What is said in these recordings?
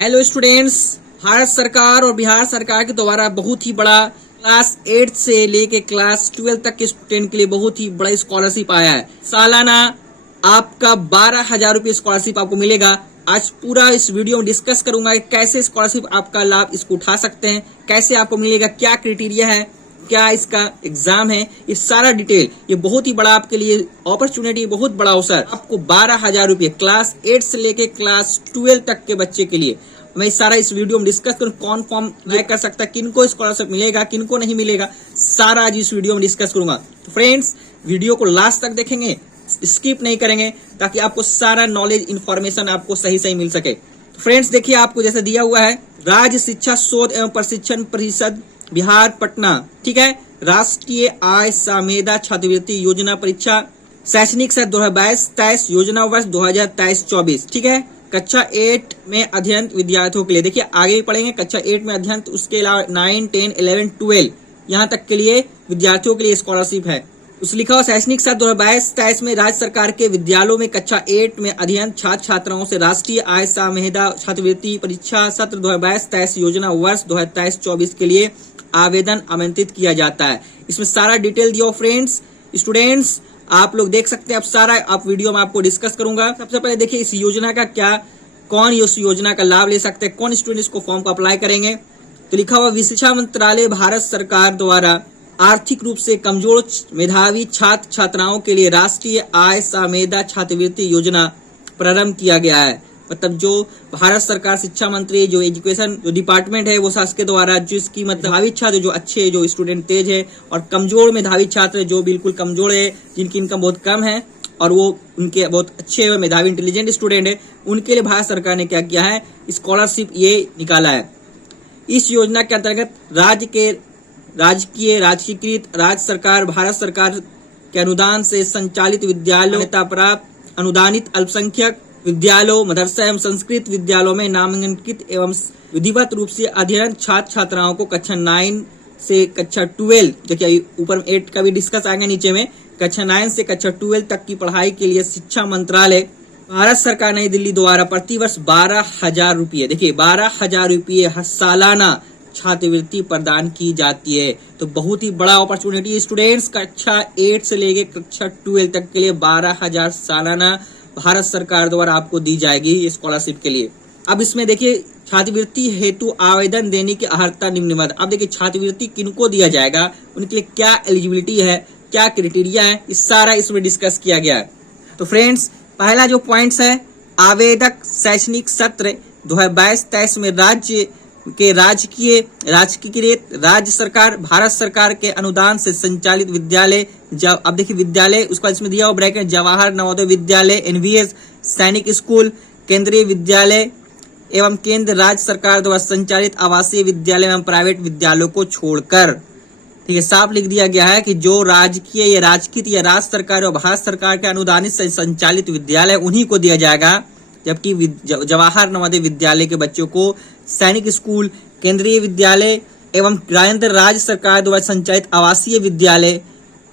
Hello students, Bharat सरकार और बिहार सरकार के द्वारा बहुत ही बड़ा क्लास 8 से लेके क्लास 12 तक के स्टूडेंट के लिए बहुत ही बड़ा स्कॉलरशिप आया है। सालाना आपका 12,000 रुपये स्कॉलरशिप आपको मिलेगा। आज पूरा इस वीडियो में डिस्कस करूंगा कि कैसे स्कॉलरशिप आपका लाभ इसको उठा सकते हैं, कैसे आपको मिलेगा, क्या क्राइटेरिया है, क्या इसका एग्जाम है, ये सारा डिटेल। ये बहुत ही बड़ा आपके लिए अपॉर्चुनिटी, बहुत बड़ा अवसर। आपको 12,000 रुपये क्लास 8 से लेके क्लास 12 तक के बच्चे के लिए मैं सारा इस वीडियो में डिस्कस करूँ। कौन फॉर्म अप्लाई कर सकता है, किनको स्कॉलरशिप मिलेगा, किनको नहीं मिलेगा, सारा आज इस वीडियो में डिस्कस करूंगा। तो फ्रेंड्स, वीडियो को लास्ट तक देखेंगे, स्किप नहीं करेंगे, ताकि आपको सारा नॉलेज इन्फॉर्मेशन आपको सही सही मिल सके। तो फ्रेंड्स देखिए, आपको जैसे दिया हुआ है, राज्य शिक्षा शोध एवं प्रशिक्षण परिषद बिहार पटना, ठीक है, राष्ट्रीय आय सामेदा छात्रवृत्ति योजना परीक्षा शैक्षणिक सत्र 2022-23 योजना वर्ष 2023-24, ठीक है, कक्षा 8 में अध्ययन विद्यार्थियों के लिए। देखिए आगे भी पढ़ेंगे, कक्षा 8 में अध्ययन, उसके अलावा 9, 10, 11, 12 यहाँ तक के लिए विद्यार्थियों के लिए स्कॉलरशिप है। उस लिखा हुआ शैक्षणिक सत्र 2022-23 में राज्य सरकार के विद्यालयों में कक्षा 8 में अध्ययन छात्र छात्राओं से राष्ट्रीय आय सामेदा छात्रवृत्ति परीक्षा सत्र 2022-23 योजना वर्ष 2023-24 के लिए आवेदन आमंत्रित किया जाता है। इसमें सारा डिटेल दिया फ्रेंड्स, स्टूडेंट्स आप लोग देख सकते हैं। अब सारा आप वीडियो में आपको डिस्कस करूंगा। सबसे पहले देखिए इस योजना का क्या, कौन इस योजना का लाभ ले सकते हैं, कौन स्टूडेंट इसको फॉर्म को अप्लाई करेंगे। तो लिखा हुआ शिक्षा मंत्रालय भारत सरकार द्वारा आर्थिक रूप से कमजोर मेधावी छात्र छात्राओं के लिए राष्ट्रीय आय सामेदा छात्रवृत्ति योजना प्रारंभ किया गया है। मतलब जो भारत सरकार शिक्षा मंत्री, जो एजुकेशन जो डिपार्टमेंट है, वो शासक द्वारा जिसकी मेधावी छात्र, जो अच्छे, जो स्टूडेंट तेज है, और कमजोर मेधावी छात्र जो बिल्कुल कमजोर है, जिनकी इनकम बहुत कम है और वो उनके बहुत अच्छे मेधावी इंटेलिजेंट स्टूडेंट है, उनके लिए भारत सरकार ने क्या किया है, स्कॉलरशिप ये निकाला है। इस योजना के अंतर्गत राजकीय राजकीकृत राज्य सरकार भारत सरकार के अनुदान से संचालित विद्यालयों, मान्यता प्राप्त अनुदानित अल्पसंख्यक विद्यालयों, मदरसा एवं संस्कृत विद्यालयों में नामांकित एवं विधिवत रूप से अध्ययन छात्र छात्राओं को कक्षा 9 से कक्षा 12, देखिए ऊपर 8 का भी डिस्कस आएगा, नीचे में कक्षा 9 से कक्षा 12 तक की पढ़ाई के लिए शिक्षा मंत्रालय भारत सरकार नई दिल्ली द्वारा प्रतिवर्ष 12,000 रुपये, देखिए 12,000 रुपये सालाना छात्रवृत्ति प्रदान की जाती है। तो बहुत ही बड़ा अपॉर्चुनिटी स्टूडेंट्स, कक्षा 8 से लेके कक्षा 12 तक के लिए 12,000 सालाना भारत सरकार द्वारा आपको दी जाएगी स्कॉलरशिप के लिए। अब इसमें देखिए छात्रवृत्ति हेतु आवेदन देने की अर्हता निम्नलिखित। अब देखिए छात्रवृत्ति किनको दिया जाएगा, उनके लिए क्या एलिजिबिलिटी है, क्या क्राइटेरिया है, इस सारा इसमें डिस्कस किया गया है। तो फ्रेंड्स पहला जो पॉइंट्स है, आवेदक शैक्षणिक सत्र 2022-23 में राज्य के राजकीकृत राज्य सरकार भारत सरकार के अनुदान से संचालित विद्यालय, जब अब देखिए विद्यालय उसका इसमें दिया हुआ ब्रैकेट, जवाहर नवोदय विद्यालय, एनवीएस सैनिक स्कूल, केंद्रीय विद्यालय एवं केंद्र राज्य सरकार द्वारा संचालित आवासीय विद्यालय एवं प्राइवेट विद्यालयों को छोड़कर, ठीक है, साफ लिख दिया गया है कि जो राजकीय या राजकीय या राज्य सरकार और भारत सरकार के अनुदानित से संचालित विद्यालय उन्हीं को दिया जाएगा, जबकि जवाहर नवोदय विद्यालय के बच्चों को सैनिक स्कूल, केंद्रीय विद्यालय एवं केंद्र राज्य सरकार द्वारा संचालित आवासीय विद्यालय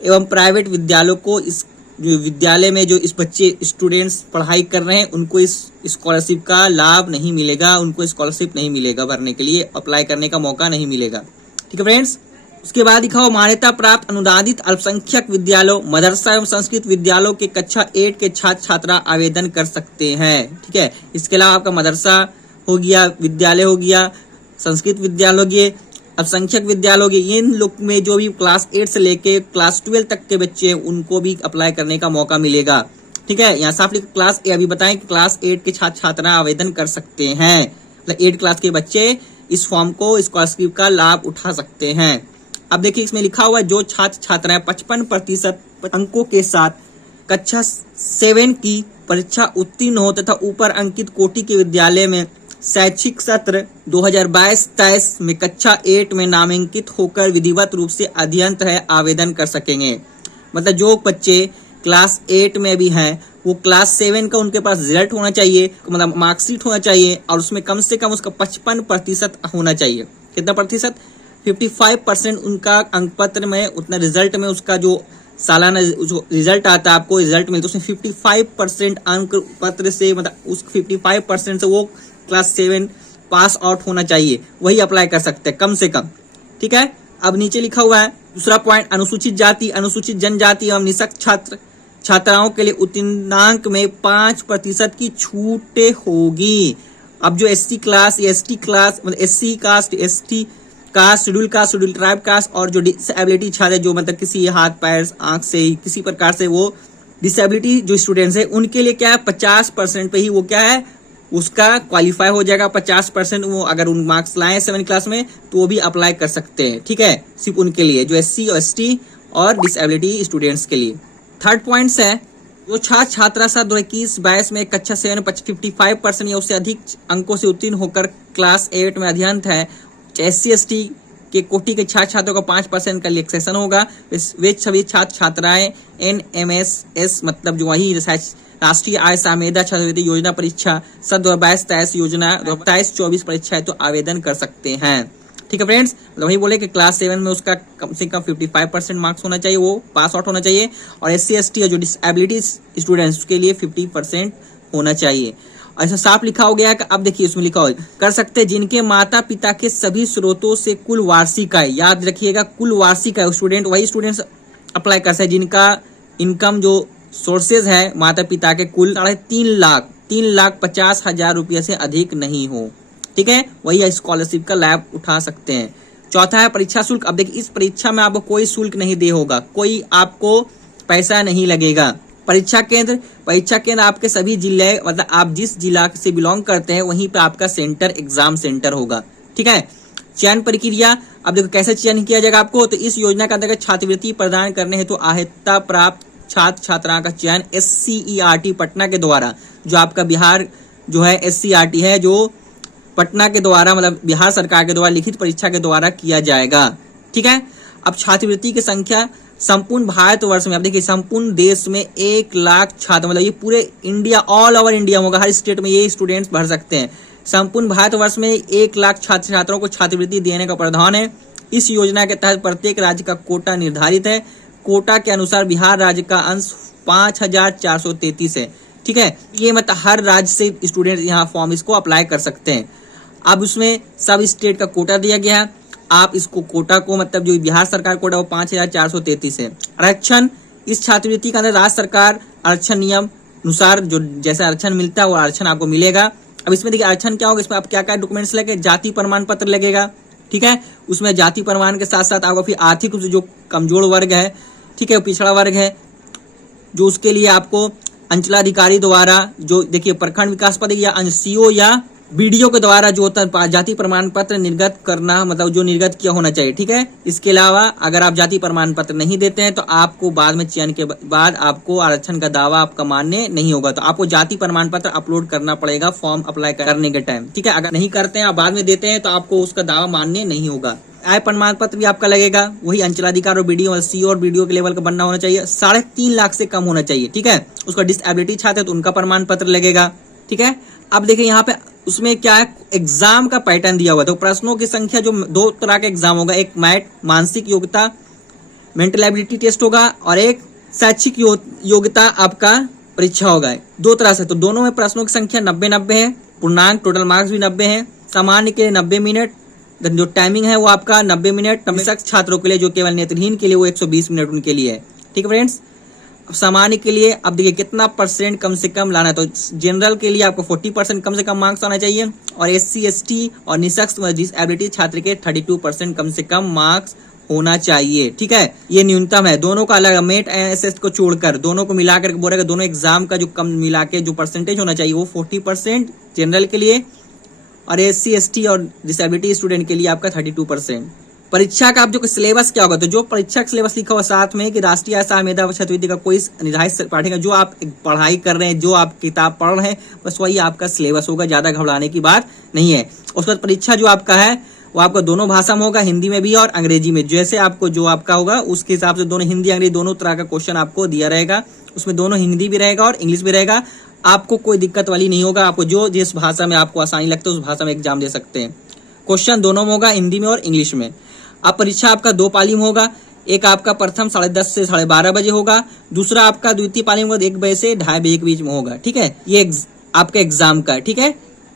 एवं प्राइवेट विद्यालयों को, इस विद्यालय में जो इस बच्चे स्टूडेंट्स पढ़ाई कर रहे हैं उनको इस स्कॉलरशिप का लाभ नहीं मिलेगा, उनको स्कॉलरशिप नहीं मिलेगा, भरने के लिए अप्लाई करने का मौका नहीं मिलेगा। ठीक है फ्रेंड्स, उसके बाद लिखा हो मान्यता प्राप्त अनुदानित अल्पसंख्यक विद्यालयों, मदरसा एवं संस्कृत विद्यालयों के कक्षा 8 के छात्र छात्रा आवेदन कर सकते हैं। ठीक है, इसके अलावा आपका मदरसा हो गया, विद्यालय हो गया, संस्कृत विद्यालय हो गए, अल्पसंख्यक विद्यालय हो गए, इन लोग में जो भी क्लास 8 से लेके क्लास 12 तक के बच्चे हैं उनको भी अप्लाई करने का मौका मिलेगा। ठीक है, यहाँ साफ लिखा क्लास अभी बताएं कि क्लास 8 के छात्र छात्रा आवेदन कर सकते हैं, मतलब 8 क्लास के बच्चे इस फॉर्म को, स्कॉलरशिप का लाभ उठा सकते हैं। अब देखिए इसमें लिखा हुआ है जो छात्र छात्राएं 55% अंकों के साथ कक्षा 7 की परीक्षा उत्तीर्ण हो तथा ऊपर अंकित कोटि के विद्यालय में शैक्षिक सत्र 2022-23 में कक्षा 8 में नामांकित होकर विधिवत रूप से अध्ययन है आवेदन कर सकेंगे। मतलब जो बच्चे क्लास 8 में भी हैं वो क्लास 7 का उनके पास रिजल्ट होना चाहिए, मतलब मार्कशीट होना चाहिए, और उसमें कम से कम उसका 55% होना चाहिए। कितना प्रतिशत? 55% उनका अंक पत्र में, उतना रिजल्ट में उसका जो सालाना जो रिजल्ट आता है आपको रिजल्ट मिलता है उसमें 55% अंक पत्र से, मतलब उस 55% से वो क्लास 7 पास आउट होना चाहिए, वही अप्लाई कर सकते हैं कम से कम। ठीक है, अब नीचे लिखा हुआ है दूसरा पॉइंट, अनुसूचित जाति, अनुसूचित जनजाति एवं निःशक्त छात्र छात्राओं के लिए उत्तीर्णांक में 5% की छूट होगी। अब जो एससी क्लास, एसटी क्लास, मतलब SC caste, ST caste, schedule tribe caste और जो डिसेबिलिटी छात्र जो मतलब किसी हाथ पैर आंख से किसी प्रकार से वो डिसेबिलिटी जो स्टूडेंट्स है उनके लिए क्या है 50% पे ही वो क्या है उसका क्वालिफाई हो जाएगा। 50% वो अगर उन मार्क्स लाए 7 क्लास में तो वो भी अप्लाई कर सकते हैं। ठीक है, सिर्फ उनके लिए जो एससी और एसटी और डिसेबिलिटी स्टूडेंट्स के लिए। थर्ड पॉइंट है जो छात्र छात्रा साल 2021-22 में कक्षा 7 में 55% या उससे अधिक अंकों से उत्तीर्ण होकर क्लास 8 में अध्ययनरत है, एससी एसटी के कोटि के छात्र छात्रों का 5% का रिलैक्सेशन होगा। वे सभी छात्र छात्राएं NMSS मतलब जो वही राष्ट्रीय आय सामेदा छात्रवृत्ति योजना परीक्षा सन 2022-23 योजना 23-24 परीक्षा है तो आवेदन कर सकते हैं। ठीक है फ्रेंड्स, मतलब वही बोले कि क्लास 7 में उसका कम से कम 55% मार्क्स होना चाहिए, वो पास आउट होना चाहिए, और एससी एसटी और जो डिसेबिलिटी स्टूडेंट्स के लिए 50% होना चाहिए। ऐसा साफ लिखा हो गया कि अब देखिए इसमें लिखा हो कर सकते हैं जिनके माता पिता के सभी स्रोतों से कुल वार्षिक आय, याद रखिएगा कुल वार्षिक आय, स्टूडेंट वही स्टूडेंट्स अप्लाई कर सकते हैं जिनका इनकम जो सोर्सेज है माता पिता के कुल 3,50,000 रुपये से अधिक नहीं हो। ठीक है, वही स्कॉलरशिप का लाभ उठा सकते हैं। चौथा है परीक्षा शुल्क। अब देखिए इस परीक्षा में आपको कोई शुल्क नहीं दे होगा, कोई आपको पैसा नहीं लगेगा। परीक्षा केंद्र आपके सभी जिले मतलब आप जिस जिला से बिलोंग करते हैं वहीं पे आपका सेंटर एग्जाम सेंटर होगा। ठीक है, चयन प्रक्रिया अब देखो कैसे चयन किया जाएगा आपको, तो इस योजना के अंतर्गत छात्रवृत्ति प्रदान करने हेतु अर्हता प्राप्त छात्र छात्राओं का चयन SCERT पटना के द्वारा, जो आपका बिहार जो है SCERT है जो पटना के द्वारा मतलब बिहार सरकार के द्वारा लिखित परीक्षा के द्वारा किया जाएगा। ठीक है, अब छात्रवृत्ति की संख्या संपूर्ण भारतवर्ष में, अब देखिए संपूर्ण देश में 1 लाख छात्र मतलब ये पूरे इंडिया ऑल ओवर इंडिया होगा, हर स्टेट में ये स्टूडेंट्स भर सकते हैं। संपूर्ण भारतवर्ष में 1 लाख छात्र छात्राओं को छात्रवृत्ति देने का प्रावधान है। इस योजना के तहत प्रत्येक राज्य का कोटा निर्धारित है। कोटा के अनुसार बिहार राज्य का अंश 5,433 है। ठीक है, ये मतलब हर राज्य से स्टूडेंट यहाँ फॉर्म इसको अप्लाई कर सकते हैं। अब उसमें सब स्टेट का कोटा दिया गया है, आप इसको कोटा को मतलब जो बिहार सरकार कोटा वो 5,433 है। आरक्षण, इस छात्रवृत्ति के अंदर राज्य सरकार आरक्षण नियम अनुसार जो जैसा आरक्षण मिलता है वो आरक्षण आपको मिलेगा। अब इसमें देखिए आरक्षण क्या होगा, इसमें आप क्या क्या डॉक्यूमेंट्स लगे, जाति प्रमाण पत्र लगेगा। ठीक है, उसमें जाति प्रमाण के साथ साथ आपको फिर आर्थिक रूप से जो कमजोर वर्ग है, ठीक है, पिछड़ा वर्ग है, जो उसके लिए आपको अंचलाधिकारी द्वारा जो देखिए प्रखंड विकास पद या CO या BDO के द्वारा जो होता है जाति प्रमाण पत्र निर्गत करना मतलब जो निर्गत किया होना चाहिए। ठीक है, इसके अलावा अगर आप जाति प्रमाण पत्र नहीं देते हैं तो आपको बाद में चयन के बाद आपको आरक्षण का दावा आपका मान्य नहीं होगा, तो आपको जाति प्रमाण पत्र अपलोड करना पड़ेगा फॉर्म अप्लाई करने के टाइम। ठीक है, अगर नहीं करते हैं आप बाद में देते हैं तो आपको उसका दावा मान्य नहीं होगा। आय प्रमाण पत्र भी आपका लगेगा, वही अंचलाधिकारी और BDO और CO और BDO के लेवल का बनना होना चाहिए, 3.5 लाख से कम होना चाहिए। ठीक है, उसका डिसेबिलिटी छात्र है तो उनका प्रमाण पत्र लगेगा। ठीक है, अब देखिए यहाँ पे उसमें क्या है एग्जाम का पैटर्न दिया हुआ है, तो प्रश्नों की संख्या जो 2 तरह का एग्जाम होगा, एक मानसिक योग्यता मेंटल एबिलिटी टेस्ट होगा और एक शैक्षिक योग्यता आपका परीक्षा होगा, 2 तरह से। तो दोनों में प्रश्नों की संख्या 90 है, पूर्णांक टोटल मार्क्स भी 90 है। सामान्य के लिए 90 मिनट, जो टाइमिंग है वो आपका 90 मिनट, निःशक्त छात्रों के लिए जो केवल नेत्रहीन के लिए वो 120 मिनट उनके लिए है। ठीक है फ्रेंड्स, सामान्य के लिए अब देखिए कितना % कम से कम लाना है, तो जनरल के लिए आपको 40% कम से कम मार्क्स आना चाहिए और SC ST और निःशक्त डिसेबिलिटी छात्र के 32% कम से कम मार्क्स होना चाहिए। ठीक है, ये न्यूनतम है, दोनों का अलग मेट SS को छोड़कर दोनों को मिलाकर बोलेगा दोनों एग्जाम का जो कम मिला के जो परसेंटेज होना चाहिए वो 40% जनरल के लिए और SC ST और डिसेबिलिटी स्टूडेंट के लिए आपका 32%। परीक्षा का आप जो सिलेबस क्या होगा, तो जो परीक्षा का सिलेबस लिखा हुआ साथ में कि राष्ट्रीय आय सामेदा छात्रवृत्ति का कोई निर्धारित पाठ्यक्रम जो आप पढ़ाई कर रहे हैं, जो आप किताब पढ़ रहे हैं, बस वही आपका सिलेबस होगा, ज्यादा घबराने की बात नहीं है। उसके बाद परीक्षा जो आपका है वो आपका दोनों भाषा में होगा, हिंदी में भी और अंग्रेजी में। जैसे आपको जो आपका होगा उसके हिसाब से दोनों हिंदी अंग्रेजी दोनों तरह का क्वेश्चन आपको दिया रहेगा, उसमें दोनों हिंदी भी रहेगा और इंग्लिश भी रहेगा। आपको कोई दिक्कत वाली नहीं होगा, आपको जो जिस भाषा में आपको आसानी लगता है उस भाषा में एग्जाम दे सकते हैं। क्वेश्चन दोनों में होगा, हिंदी में और इंग्लिश में। अब परीक्षा आपका 2 पाली में होगा, एक आपका प्रथम 10:30 से 12:30 बजे होगा, दूसरा आपका द्वितीय पाली में 1 बजे से 2:30 बजे के बीच में होगा। ठीक है, ये आपका एग्जाम का। ठीक है,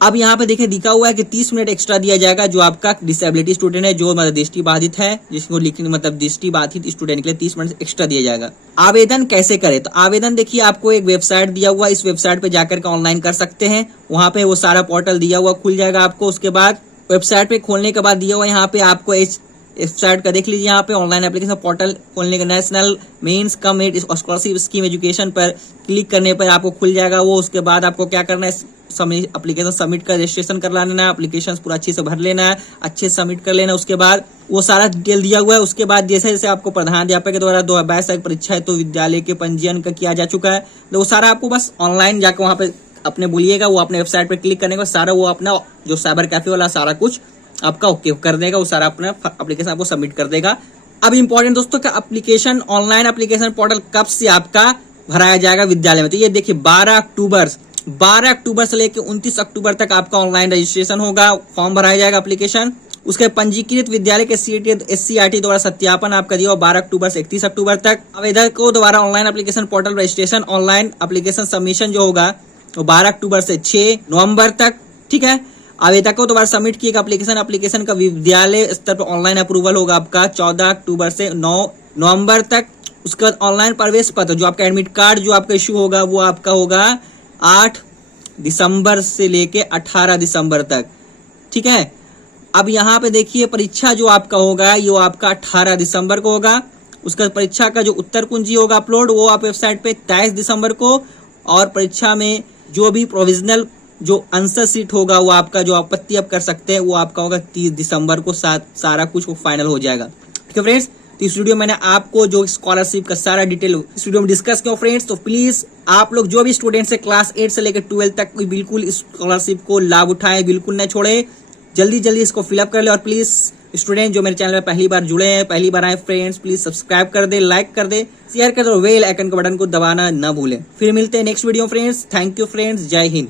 अब यहाँ पे देखिए दिखा हुआ है कि 30 मिनट एक्स्ट्रा दिया जाएगा जो आपका डिसेबिलिटी स्टूडेंट है, जो मतलब दृष्टिबाधित है, जिसको लिखने मतलब दृष्टिबाधित स्टूडेंट के लिए 30 मिनट एक्स्ट्रा दिया जाएगा। आवेदन कैसे करें? तो आवेदन देखिए आपको एक वेबसाइट दिया हुआ, इस वेबसाइट पे जाकर के ऑनलाइन कर सकते हैं। वहां पे वो सारा पोर्टल दिया हुआ खुल जाएगा आपको। उसके बाद वेबसाइट पे खोलने के बाद दिया हुआ यहाँ पे आपको इस वेबसाइट का देख लीजिए, यहाँ पे ऑनलाइन एप्लीकेशन पोर्टल खोलने का नेशनल मेंस कम एड स्कॉलरशिप स्कीम एजुकेशन पर क्लिक करने पर आपको खुल जाएगा वो। उसके बाद आपको क्या करना है, एप्लीकेशन सबमिट कर रजिस्ट्रेशन कर लेना है, एप्लीकेशन पूरा अच्छे से भर लेना है, अच्छे से सबमिट कर लेना। उसके बाद वो सारा डिटेल दिया हुआ है। उसके बाद जैसे जैसे आपको प्रधानाध्यापक के द्वारा 2022 परीक्षा है तो विद्यालय के पंजीयन का किया जा चुका है, तो वो सारा आपको बस ऑनलाइन जाकर वहां पे अपने बोलिएगा, वो अपने वेबसाइट पे क्लिक करने का सारा वो अपना जो साइबर कैफे वाला सारा कुछ आपका ओके कर देगा, वो सारा अपना एप्लीकेशन आपको सबमिट कर देगा। अब इंपॉर्टेंट दोस्तों का एप्लीकेशन ऑनलाइन एप्लीकेशन पोर्टल कब से आपका भराया जाएगा विद्यालय में, तो ये देखिए 12 अक्टूबर से लेकर 29 अक्टूबर तक आपका ऑनलाइन रजिस्ट्रेशन होगा, फॉर्म भराया जाएगा एप्लीकेशन। उसके पंजीकृत विद्यालय के SCERT द्वारा सत्यापन आपका दिया 12 अक्टूबर से 31 अक्टूबर तक। आवेदक को द्वारा online application portal registration online application submission जो होगा वो 12 अक्टूबर से 6 नवंबर तक, ठीक है। आवेदकों द्वारा सबमिट किए एप्लीकेशन का विद्यालय स्तर पर ऑनलाइन अप्रूवल होगा आपका 14 अक्टूबर से 9 नवंबर तक। उसके बाद ऑनलाइन प्रवेश पत्र जो आपका एडमिट कार्ड जो आपका इश्यू होगा वो आपका होगा 8 दिसंबर से लेके 18 दिसंबर तक, ठीक है। अब यहाँ पे देखिए परीक्षा जो आपका होगा ये आपका 18 दिसंबर को होगा। उसका परीक्षा का जो उत्तर कुंजी होगा अपलोड वो आप वेबसाइट पे 23 दिसंबर को, और परीक्षा में जो भी प्रोविजनल जो आंसर सीट होगा वो आपका जो आपत्ति आप कर सकते हैं वो आपका होगा 30 दिसंबर को, सारा कुछ वो फाइनल हो जाएगा, ठीक है फ्रेंड्स। तो इस वीडियो में मैंने आपको जो स्कॉलरशिप का सारा डिटेल इस वीडियो में डिस्कस किया फ्रेंड्स। तो प्लीज आप लोग जो भी स्टूडेंट्स है क्लास 8 से लेकर 12 तक बिल्कुल इस स्कॉलरशिप को लाभ उठाएं, बिल्कुल न छोड़े, जल्दी इसको फिलअप कर ले। और प्लीज स्टूडेंट जो मेरे चैनल में पहली बार जुड़े हैं, पहली बार आए फ्रेंड्स, प्लीज सब्सक्राइब कर दे, लाइक कर दे, शेयर कर दे और बेल आइकन के बटन को दबाना न भूलें। फिर मिलते हैं next video friends. Thank you friends, जय हिंद।